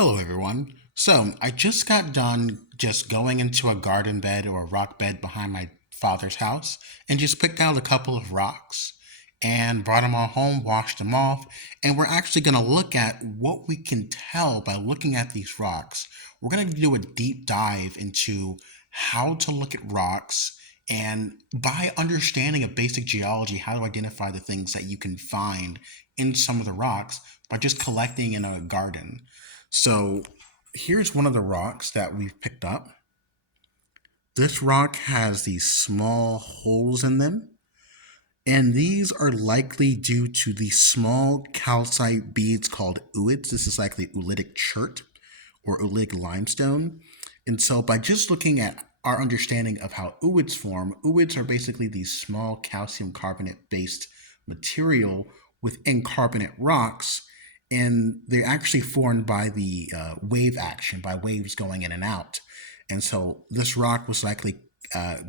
Hello, everyone. So, I just got done just going into a garden bed or a rock bed behind my father's house and just picked out a couple of rocks and brought them all home, washed them off, and we're actually going to look at what we can tell by looking at these rocks. We're going to do a deep dive into how to look at rocks and by understanding a basic geology, how to identify the things that you can find in some of the rocks by just collecting in a garden. So here's one of the rocks that we've picked up. This rock has these small holes in them, and these are likely due to the small calcite beads called UITS. This is likely oolitic chert or oolitic limestone. And so by just looking at our understanding of how UITS form, UITS are basically these small calcium carbonate based material within carbonate rocks, and they're actually formed by the wave action, by waves going in and out. And so this rock was likely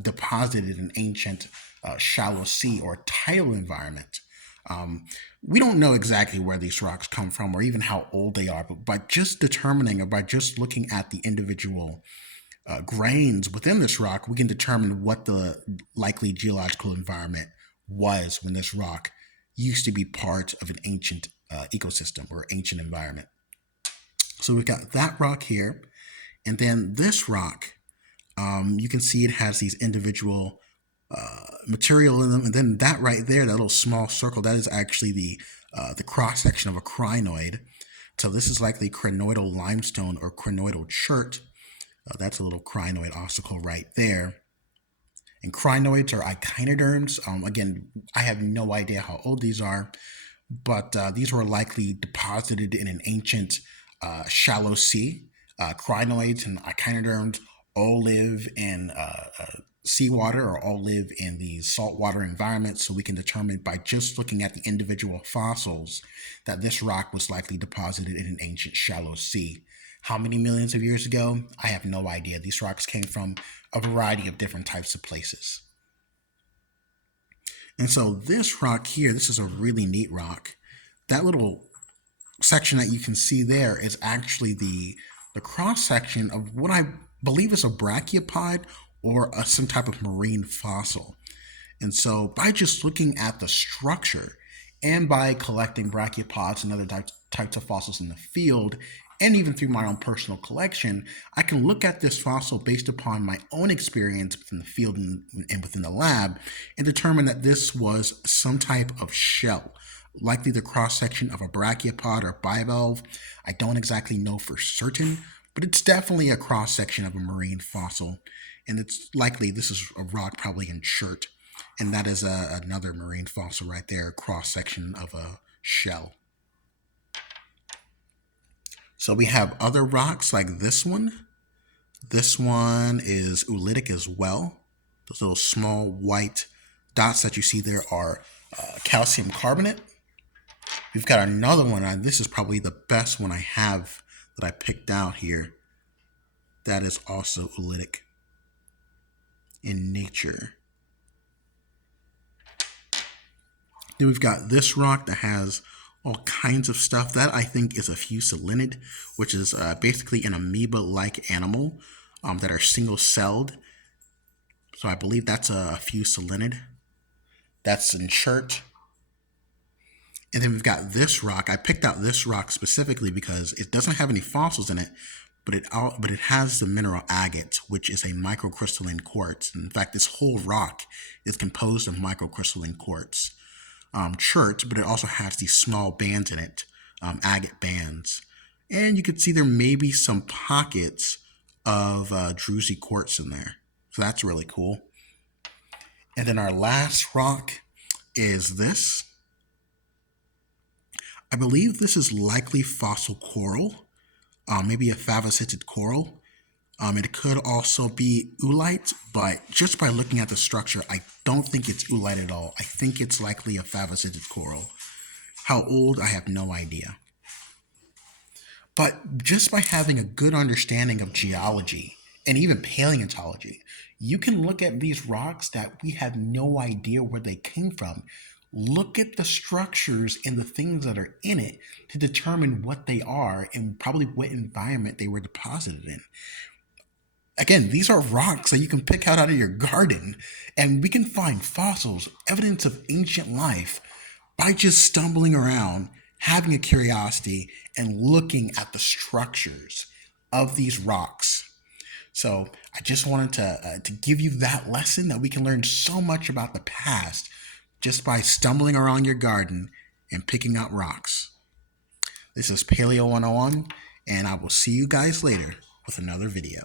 deposited in ancient shallow sea or tidal environment. We don't know exactly where these rocks come from or even how old they are, but by just determining or by just looking at the individual grains within this rock, we can determine what the likely geological environment was when this rock used to be part of an ancient ecosystem or ancient environment. So we've got that rock here, and then this rock, you can see it has these individual material in them, and then that right there, that little small circle, that is actually the cross section of a crinoid. So this is likely crinoidal limestone or crinoidal chert. That's a little crinoid ossicle right there. And crinoids are echinoderms. Again, I have no idea how old these are, but these were likely deposited in an ancient shallow sea. Crinoids and echinoderms all live in seawater or all live in these saltwater environments, so we can determine by just looking at the individual fossils that this rock was likely deposited in an ancient shallow sea. How many millions of years ago? I have no idea. These rocks came from a variety of different types of places. And so this rock here, this is a really neat rock. That little section that you can see there is actually the cross section of what I believe is a brachiopod or some type of marine fossil. And so by just looking at the structure and by collecting brachiopods and other types of fossils in the field, and even through my own personal collection, I can look at this fossil based upon my own experience within the field and within the lab and determine that this was some type of shell, likely the cross-section of a brachiopod or bivalve. I don't exactly know for certain, but it's definitely a cross-section of a marine fossil, and it's likely this is a rock probably in chert, and that is another marine fossil right there, a cross-section of a shell. So we have other rocks like this one. This one is oolitic as well. Those little small white dots that you see there are calcium carbonate. We've got another one, and this is probably the best one I have that I picked out here. That is also oolitic in nature. Then we've got this rock that has all kinds of stuff. That I think is a fusolinid, which is basically an amoeba-like animal that are single-celled. So I believe that's a fusolinid. That's in chert. And then we've got this rock. I picked out this rock specifically because it doesn't have any fossils in it, but it has the mineral agate, which is a microcrystalline quartz. In fact, this whole rock is composed of microcrystalline quartz. Chert, but it also has these small bands in it, agate bands. And you can see there may be some pockets of druzy quartz in there. So that's really cool. And then our last rock is this. I believe this is likely fossil coral, maybe a favosited coral. It could also be oolite, but just by looking at the structure, I don't think it's oolite at all. I think it's likely a favosited coral. How old, I have no idea. But just by having a good understanding of geology and even paleontology, you can look at these rocks that we have no idea where they came from. Look at the structures and the things that are in it to determine what they are and probably what environment they were deposited in. Again, these are rocks that you can pick out of your garden, and we can find fossils, evidence of ancient life, by just stumbling around, having a curiosity, and looking at the structures of these rocks. So I just wanted to give you that lesson that we can learn so much about the past just by stumbling around your garden and picking up rocks. This is Paleo 101, and I will see you guys later with another video.